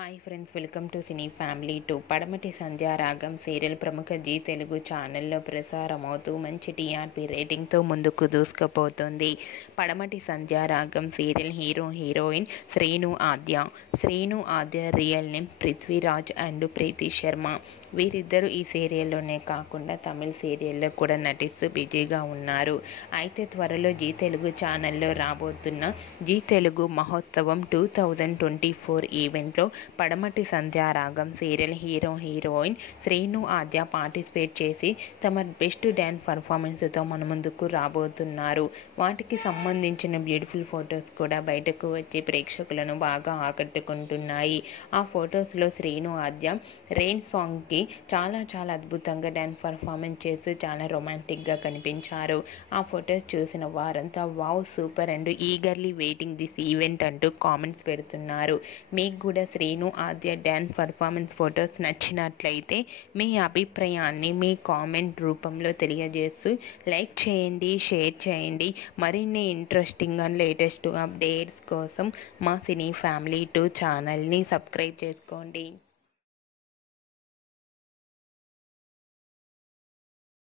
Hi friends, welcome to cine family 2. Padamati Sandhyaragam serial ప్రముఖ Zee Telugu ఛానల్లో ప్రసారమవుతూ మంచి టీఆర్పీ రేటింగ్తో ముందుకు దూసుకుపోతుంది. Padamati Sandhyaragam serial heroine Srinu Aadya real name Prithviraj and Preeti Sharma. వీరిద్దరూ ఈ సీరియల్లోనే కాకుండా తమిళ సీరియల్లో కూడా నటిస్తూ బిజీగా ఉన్నారు. అయితే త్వరలో జీ తెలుగు ఛానల్లో రాబోతున్న జీ తెలుగు మహోత్సవం 2024 ఈవెంట్లో పడమటి సంధ్యారాగం సీరియల్ హీరోయిన్ శ్రీను ఆద్య పార్టిసిపేట్ చేసి తమ బెస్ట్ డ్యాన్స్ పర్ఫార్మెన్స్తో మన ముందుకు రాబోతున్నారు. వాటికి సంబంధించిన బ్యూటిఫుల్ ఫొటోస్ కూడా బయటకు వచ్చి ప్రేక్షకులను బాగా ఆకట్టుకుంటున్నాయి. ఆ ఫొటోస్లో శ్రీను ఆద్య రెయిన్ సాంగ్కి చాలా అద్భుతంగా డ్యాన్స్ పర్ఫార్మెన్స్ చేస్తూ చాలా రొమాంటిక్గా కనిపించారు. ఆ ఫొటోస్ చూసిన వారంతా wow, super and eagerly waiting this event అంటూ కామెంట్స్ పెడుతున్నారు. మీకు కూడా శ్రీను ఆద్య డ్యాన్స్ పర్ఫార్మెన్స్ ఫొటోస్ నచ్చినట్లయితే మీ అభిప్రాయాన్ని మీ కామెంట్ రూపంలో తెలియజేస్తూ లైక్ చేయండి, షేర్ చేయండి. మరిన్ని ఇంట్రెస్టింగ్ అండ్ లేటెస్ట్ అప్డేట్స్ కోసం మా సినీ ఫ్యామిలీ 2 ఛానల్ని సబ్స్క్రైబ్ చేసుకోండి.